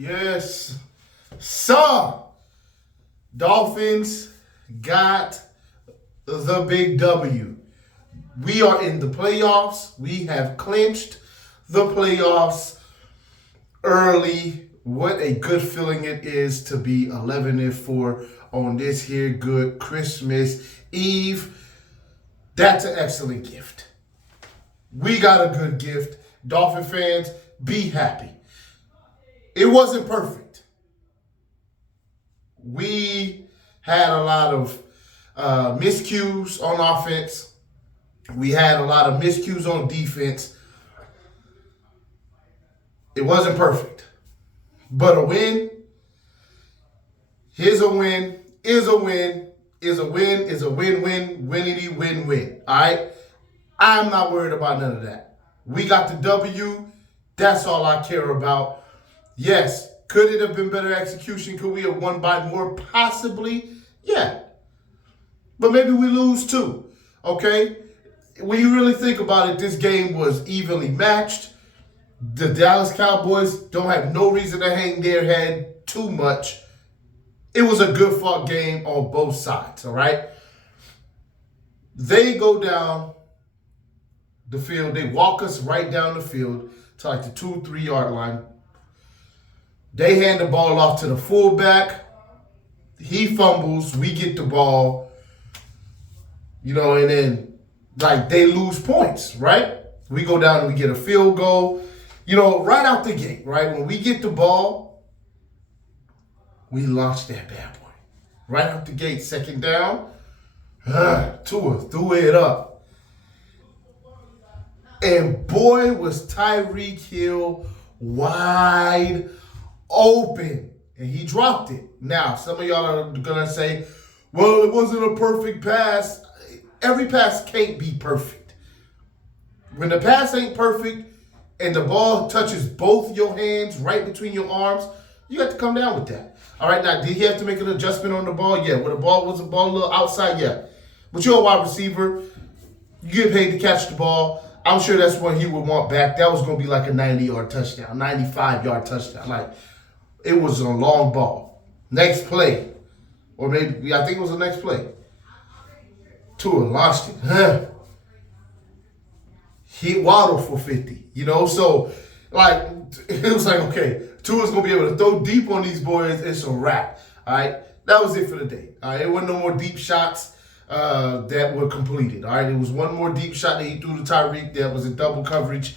Yes, sir. Dolphins got the big W. We are in the playoffs. We have clinched the playoffs early. What a good feeling it is to be 11-4 on this here good Christmas Eve. That's an excellent gift. We got a good gift. Dolphin fans, be happy. It wasn't perfect. We had a lot of miscues on offense. We had a lot of miscues on defense. It wasn't perfect. But a win is a win, is a win, is a win, is a win-win, winity, win-win. All right? I'm not worried about none of that. We got the W. That's all I care about. Yes, could it have been better execution? Could we have won by more? Possibly. Yeah. But maybe we lose too. Okay? When you really think about it, this game was evenly matched. The Dallas Cowboys don't have no reason to hang their head too much. It was a good fought game on both sides, all right? They go down the field. They walk us right down the field to like the 2-3 yard line. They hand the ball off to the fullback. He fumbles. We get the ball. And then like they lose points, right? We go down and we get a field goal. Right out the gate, right? When we get the ball, we launch that bad boy. Right out the gate, second down. Tua threw it up. And boy, was Tyreek Hill wide open. And he dropped it. Now, some of y'all are going to say, well, it wasn't a perfect pass. Every pass can't be perfect. When the pass ain't perfect, and the ball touches both your hands right between your arms, you got to come down with that. All right, now, did he have to make an adjustment on the ball? Yeah. When the ball was a little outside? Yeah. But you're a wide receiver. You get paid to catch the ball. I'm sure that's what he would want back. That was going to be like a 90-yard touchdown, 95-yard touchdown. Like, it was a long ball. Next play. Or maybe, I think it was the next play. Tua launched it. He waddled for 50, So, like, it was like, okay, Tua's going to be able to throw deep on these boys. It's a wrap, all right? That was it for the day, all right? It wasn't no more deep shots that were completed, all right? It was one more deep shot that he threw to Tyreek that was in double coverage.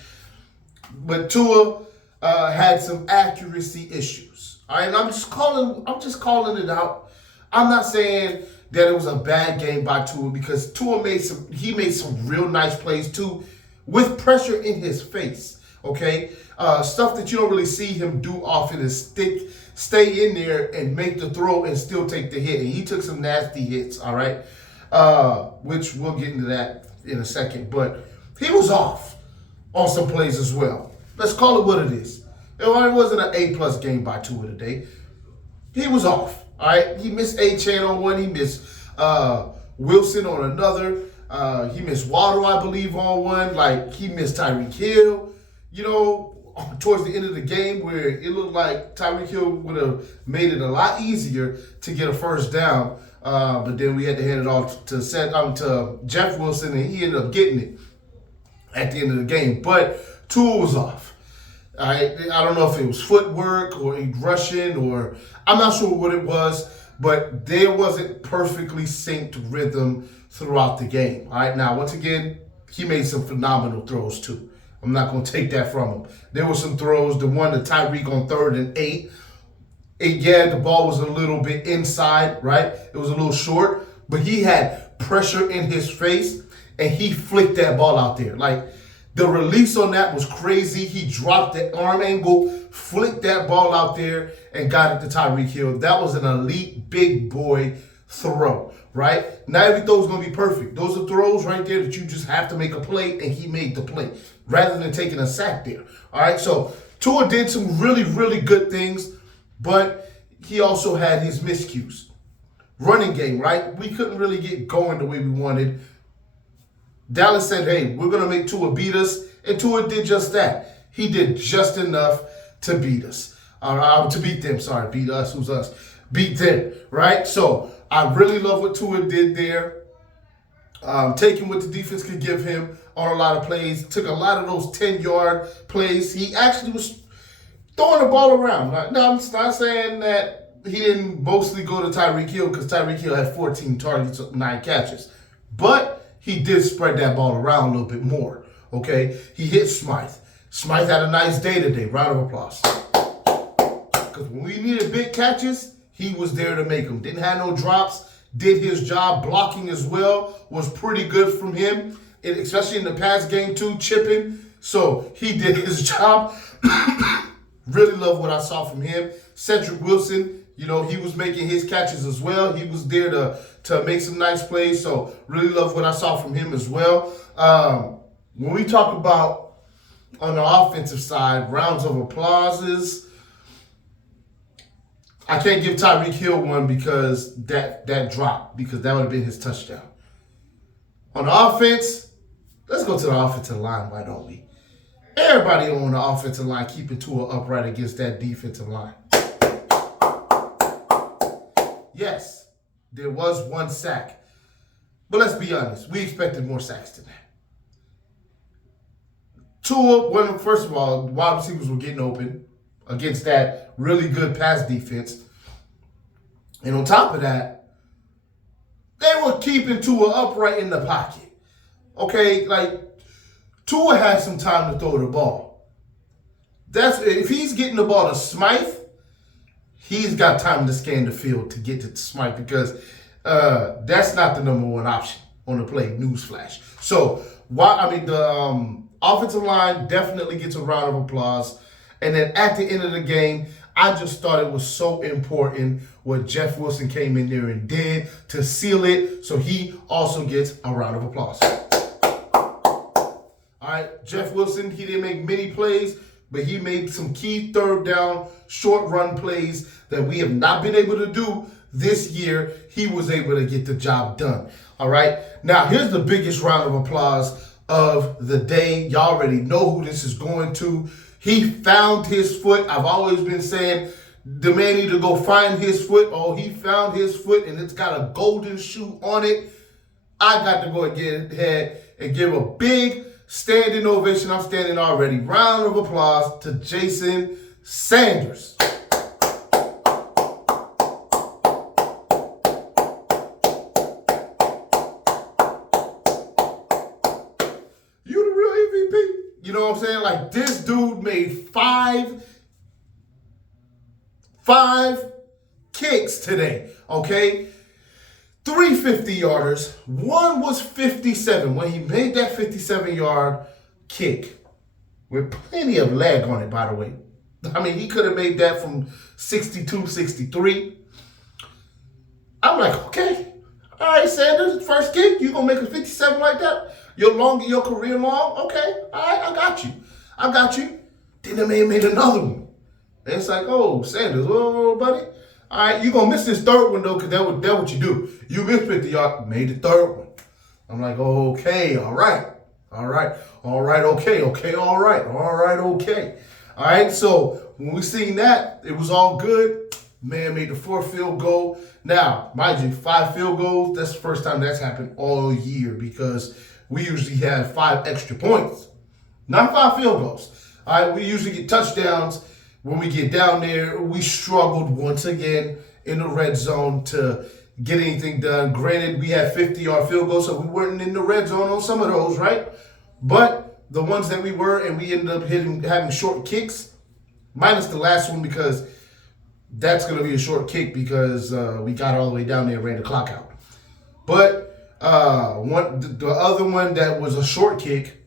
But Tua had some accuracy issues, all right? And I'm just calling it out. I'm not saying that it was a bad game by Tua because Tua made some real nice plays too, with pressure in his face, okay? Stuff that you don't really see him do often is stay in there and make the throw and still take the hit. And he took some nasty hits, all right? Which we'll get into that in a second. But he was off on some plays as well. Let's call it what it is. It wasn't an A-plus game by Tua today. He was off, all right? He missed A-Chan on one. He missed Wilson on another. He missed Waddle, I believe, on one. Like, he missed Tyreek Hill, towards the end of the game where it looked like Tyreek Hill would have made it a lot easier to get a first down. But then we had to hand it off to Jeff Wilson, and he ended up getting it at the end of the game. But Tua was off. I don't know if it was footwork or rushing or I'm not sure what it was, but there wasn't perfectly synced rhythm throughout the game. All right, now, once again, he made some phenomenal throws, too. I'm not going to take that from him. There were some throws, the one to Tyreek on 3rd and 8. Yeah, the ball was a little bit inside, right? It was a little short, but he had pressure in his face, and he flicked that ball out there. Like, the release on that was crazy. He dropped the arm angle, flicked that ball out there, and got it to Tyreek Hill. That was an elite big boy throw. Right? Not every throw is going to be perfect. Those are throws right there that you just have to make a play, and he made the play rather than taking a sack there. All right? So Tua did some really, really good things, but he also had his miscues. Running game, right? We couldn't really get going the way we wanted. Dallas said, hey, we're going to make Tua beat us, and Tua did just that. He did just enough to beat us. To beat them, sorry, beat us, who's us? Beat them, right? So I really love what Tua did there. Taking what the defense could give him on a lot of plays. Took a lot of those 10-yard plays. He actually was throwing the ball around. Now, I'm not saying that he didn't mostly go to Tyreek Hill because Tyreek Hill had 14 targets, 9 catches. But he did spread that ball around a little bit more, okay? He hit Smythe. Smythe had a nice day today. Round of applause. Because when we needed big catches, he was there to make them. Didn't have no drops. Did his job. Blocking as well was pretty good from him, especially in the pass game too, chipping. So he did his job. Really love what I saw from him. Cedric Wilson, he was making his catches as well. He was there to make some nice plays. So really love what I saw from him as well. When we talk about on the offensive side, rounds of applauses, I can't give Tyreek Hill one because that dropped, because that would have been his touchdown. On the offense, let's go to the offensive line, why don't we? Everybody on the offensive line keeping Tua upright against that defensive line. Yes, there was 1 sack. But let's be honest, we expected more sacks than that. Tua, first of all, wide receivers were getting open against that really good pass defense. And on top of that, they were keeping Tua upright in the pocket. Okay, Tua had some time to throw the ball. If he's getting the ball to Smythe, he's got time to scan the field to get to Smythe, because that's not the number one option on the play, newsflash. So, the offensive line definitely gets a round of applause. And then at the end of the game, I just thought it was so important what Jeff Wilson came in there and did to seal it. So he also gets a round of applause. All right, Jeff Wilson, he didn't make many plays, but he made some key third down, short run plays that we have not been able to do this year. He was able to get the job done. All right, now here's the biggest round of applause of the day. Y'all already know who this is going to. He found his foot. I've always been saying the man need to go find his foot. Oh, he found his foot, and it's got a golden shoe on it. I got to go ahead and give a big standing ovation. I'm standing already. Round of applause to Jason Sanders. You the real MVP. You know what I'm saying? This dude made five kicks today, okay? 3 50-yarders. One was 57. When he made that 57-yard kick, with plenty of leg on it, by the way. He could have made that from 62, 63. I'm like, okay. All right, Sanders, first kick, you going to make a 57 like that? Your career long? Okay, all right, I got you. Then the man made another one. And it's like, oh, Sanders, whoa, buddy. All right, you're going to miss this third one, though, because that's what you do. You missed 50 yards, made the third one. I'm like, okay, all right, okay. All right, so when we seen that, it was all good. Man made the 4th field goal. Now, mind you, 5 field goals, that's the first time that's happened all year, because we usually have 5 extra points, not 5 field goals. All right, we usually get touchdowns. When we get down there, we struggled once again in the red zone to get anything done. Granted, we had 50-yard field goals, so we weren't in the red zone on some of those, right? But the ones that we were, and we ended up having short kicks, minus the last one, because that's going to be a short kick because we got all the way down there and ran the clock out. But the other one that was a short kick,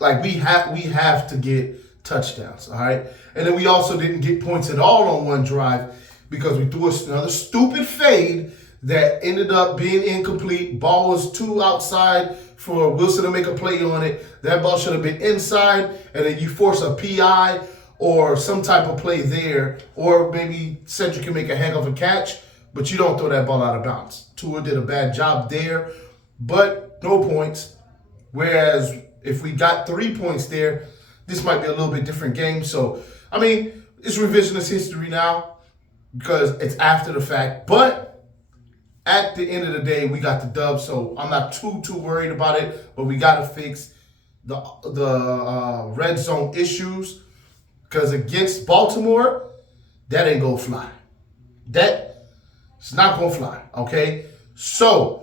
we have to get touchdowns, all right? And then we also didn't get points at all on one drive because we threw another stupid fade that ended up being incomplete. Ball was too outside for Wilson to make a play on it. That ball should have been inside, and then you force a PI or some type of play there, or maybe Cedric can make a heck of a catch, but you don't throw that ball out of bounds. Tua did a bad job there, but no points. Whereas if we got 3 points there, this might be a little bit different game. So, I mean, it's revisionist history now because it's after the fact. But at the end of the day, we got the dub, so I'm not too worried about it. But we got to fix the red zone issues because against Baltimore, that ain't gonna fly. It's not gonna fly. Okay, so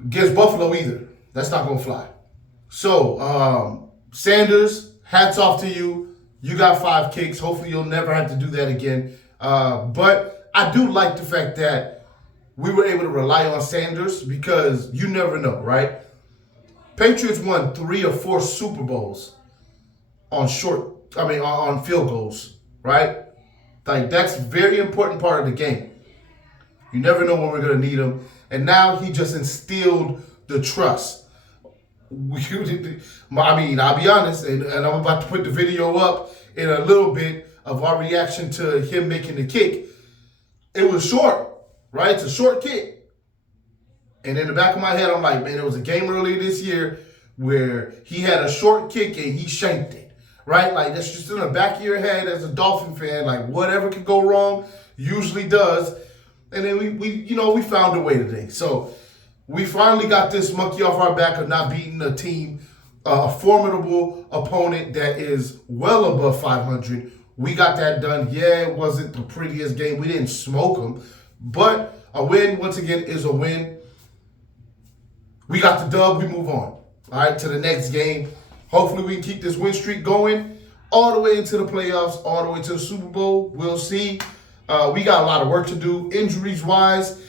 against Buffalo either, that's not gonna fly. So Sanders, hats off to you. You got 5 kicks. Hopefully, you'll never have to do that again. But I do like the fact that we were able to rely on Sanders because you never know, right? Patriots won 3 or 4 Super Bowls on field goals, right? Like, that's a very important part of the game. You never know when we're going to need him. And now he just instilled the trust. I'll be honest, and I'm about to put the video up in a little bit of our reaction to him making the kick. It was short, right? It's a short kick. And in the back of my head, I'm like, man, there was a game earlier this year where he had a short kick and he shanked it, right? Like, that's just in the back of your head as a Dolphin fan. Like, whatever could go wrong usually does. And then we found a way today. So we finally got this monkey off our back of not beating a team, a formidable opponent that is well above 500. We got that done. Yeah, it wasn't the prettiest game. We didn't smoke them. But a win, once again, is a win. We got the dub. We move on, all right, to the next game. Hopefully we can keep this win streak going all the way into the playoffs, all the way to the Super Bowl. We'll see. We got a lot of work to do injuries-wise.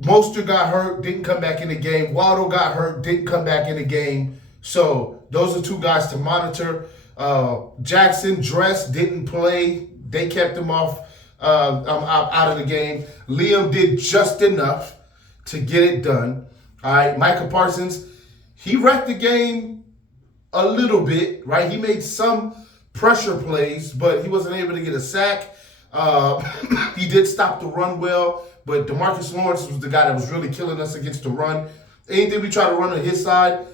Mostert got hurt, didn't come back in the game. Waddle got hurt, didn't come back in the game. So those are 2 guys to monitor. Jackson, Dress, didn't play. They kept him off out of the game. Liam did just enough to get it done. All right, Micah Parsons, he wrecked the game a little bit, right? He made some pressure plays, but he wasn't able to get a sack. He did stop the run well, but DeMarcus Lawrence was the guy that was really killing us against the run. Anything we tried to run on his side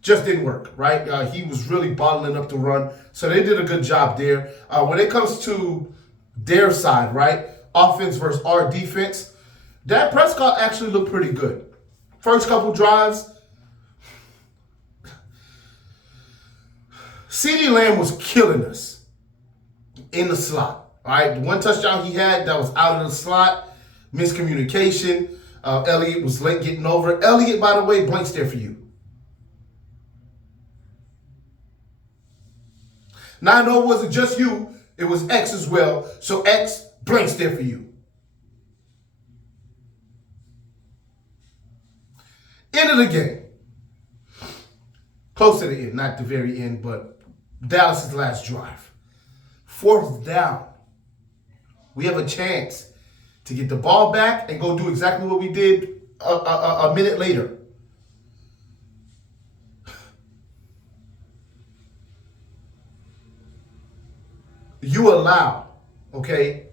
just didn't work, right? He was really bottling up the run, so they did a good job there. When it comes to their side, right, offense versus our defense, Dak Prescott actually looked pretty good. First couple drives, CeeDee Lamb was killing us in the slot. All right, the 1 touchdown he had that was out of the slot, miscommunication. Elliott was late getting over. Elliott, by the way, blanks there for you. Now I know it wasn't just you, it was X as well. So X, blanks there for you. End of the game. Close to the end, not the very end, but Dallas' last drive. 4th down. We have a chance to get the ball back and go do exactly what we did a minute later. You allow, okay,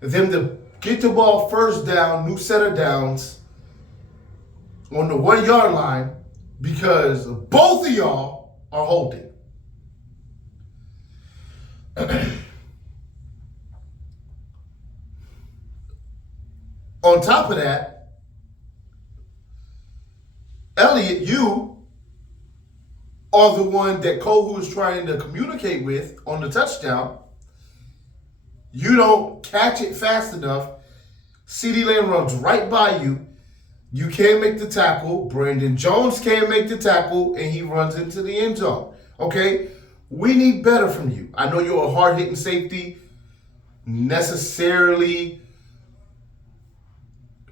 them to get the ball 1st down, new set of downs, on the 1-yard line because both of y'all are holding. On top of that, Elliott, you are the one that Kohu is trying to communicate with on the touchdown. You don't catch it fast enough. CeeDee Lamb runs right by you. You can't make the tackle. Brandon Jones can't make the tackle, and he runs into the end zone. Okay? We need better from you. I know you're a hard-hitting safety. Necessarily,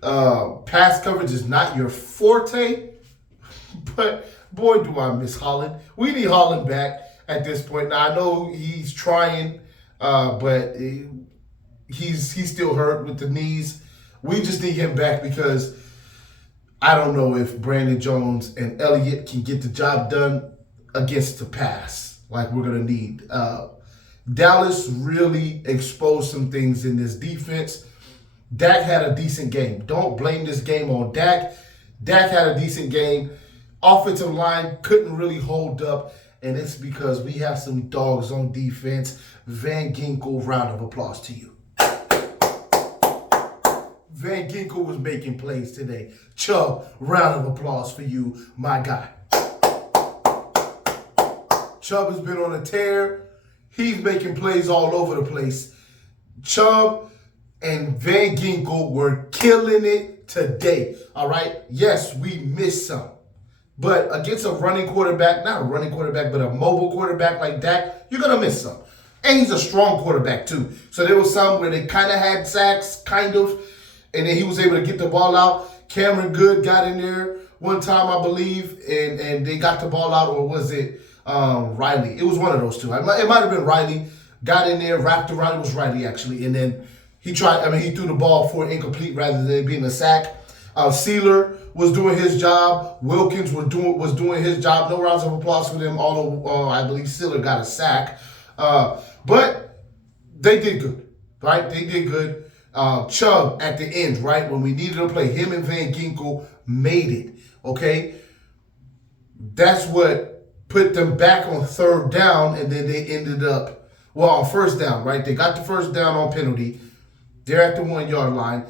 pass coverage is not your forte. But, boy, do I miss Holland. We need Holland back at this point. Now, I know he's trying, but he's still hurt with the knees. We just need him back because I don't know if Brandon Jones and Elliott can get the job done against the pass like we're going to need. Dallas really exposed some things in this defense. Dak had a decent game. Don't blame this game on Dak. Dak had a decent game. Offensive line couldn't really hold up, and it's because we have some dogs on defense. Van Ginkel, round of applause to you. Van Ginkel was making plays today. Chubb, round of applause for you, my guy. Chubb has been on a tear. He's making plays all over the place. Chubb and Van Ginkel were killing it today, all right? Yes, we missed some. But against a running quarterback, not a running quarterback, but a mobile quarterback like Dak, you're going to miss some. And he's a strong quarterback, too. So there was some where they kind of had sacks, kind of, and then he was able to get the ball out. Cameron Good got in there one time, I believe, and they got the ball out, or was it Riley? It was one of those two. It might have been Riley. Got in there, wrapped around. It was Riley, actually. And then he threw the ball for incomplete rather than it being a sack. Sealer was doing his job. Wilkins was doing his job. No rounds of applause for them, although I believe Sealer got a sack. But they did good, right? They did good. Chubb at the end, right? When we needed to play, him and Van Ginkel made it, okay? That's what put them back on third down, and then they ended up, on first down, right? They got the first down on penalty. They're at the 1 yard line.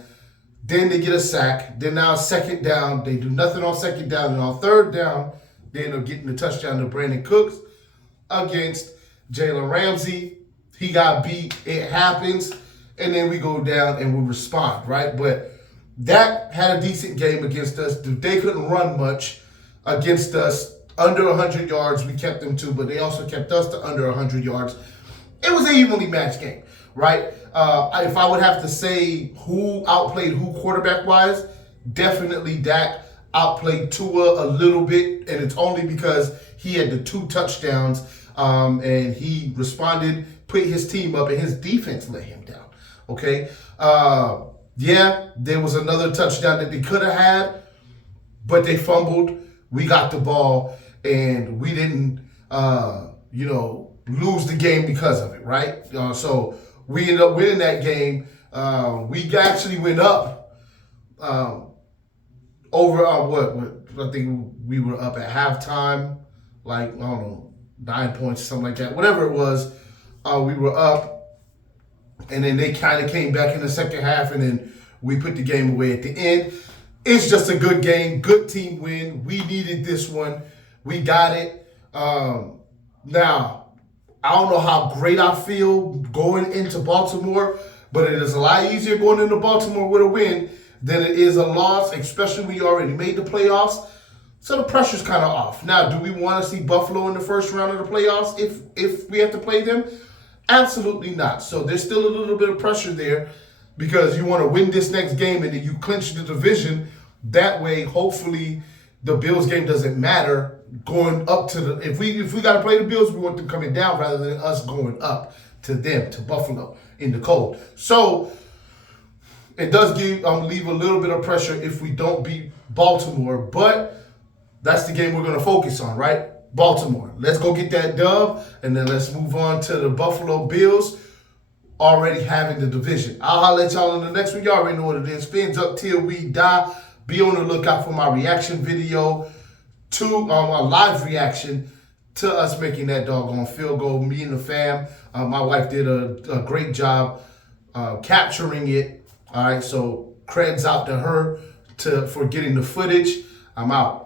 Then they get a sack. Then now second down. They do nothing on second down. And on third down, they end up getting the touchdown to Brandon Cooks against Jalen Ramsey. He got beat. It happens. And then we go down and we respond, right? But Dak had a decent game against us. They couldn't run much against us. Under 100 yards, we kept them to, but they also kept us to under 100 yards. It was an evenly matched game, right? If I would have to say who outplayed who quarterback-wise, definitely Dak outplayed Tua a little bit, and it's only because he had the 2 touchdowns, and he responded, put his team up, and his defense let him down, okay? There was another touchdown that they could have had, but they fumbled. We got the ball, and we didn't, lose the game because of it, right? So we ended up winning that game. We actually went up over I think we were up at halftime, 9 points, something like that. Whatever it was, we were up, and then they kind of came back in the second half, and then we put the game away at the end. It's just a good game, good team win. We needed this one. We got it. Now, I don't know how great I feel going into Baltimore, but it is a lot easier going into Baltimore with a win than it is a loss, especially when you already made the playoffs. So the pressure's kind of off. Now, do we want to see Buffalo in the first round of the playoffs if we have to play them? Absolutely not. So there's still a little bit of pressure there because you want to win this next game and then you clinch the division. That way, hopefully, the Bills game doesn't matter. Going up to the if we got to play the Bills, we want them coming down rather than us going up to them, to Buffalo in the cold. So it does leave a little bit of pressure if we don't beat Baltimore, but that's the game we're going to focus on, right? Baltimore. Let's go get that dub, and then let's move on to the Buffalo Bills already having the division. I'll let y'all in the next one. Y'all already know what it is. Fins up till we die. Be on the lookout for my reaction video to a live reaction to us making that doggone field goal. Me and the fam. My wife did a great job capturing it. All right, so creds out to her for getting the footage. I'm out.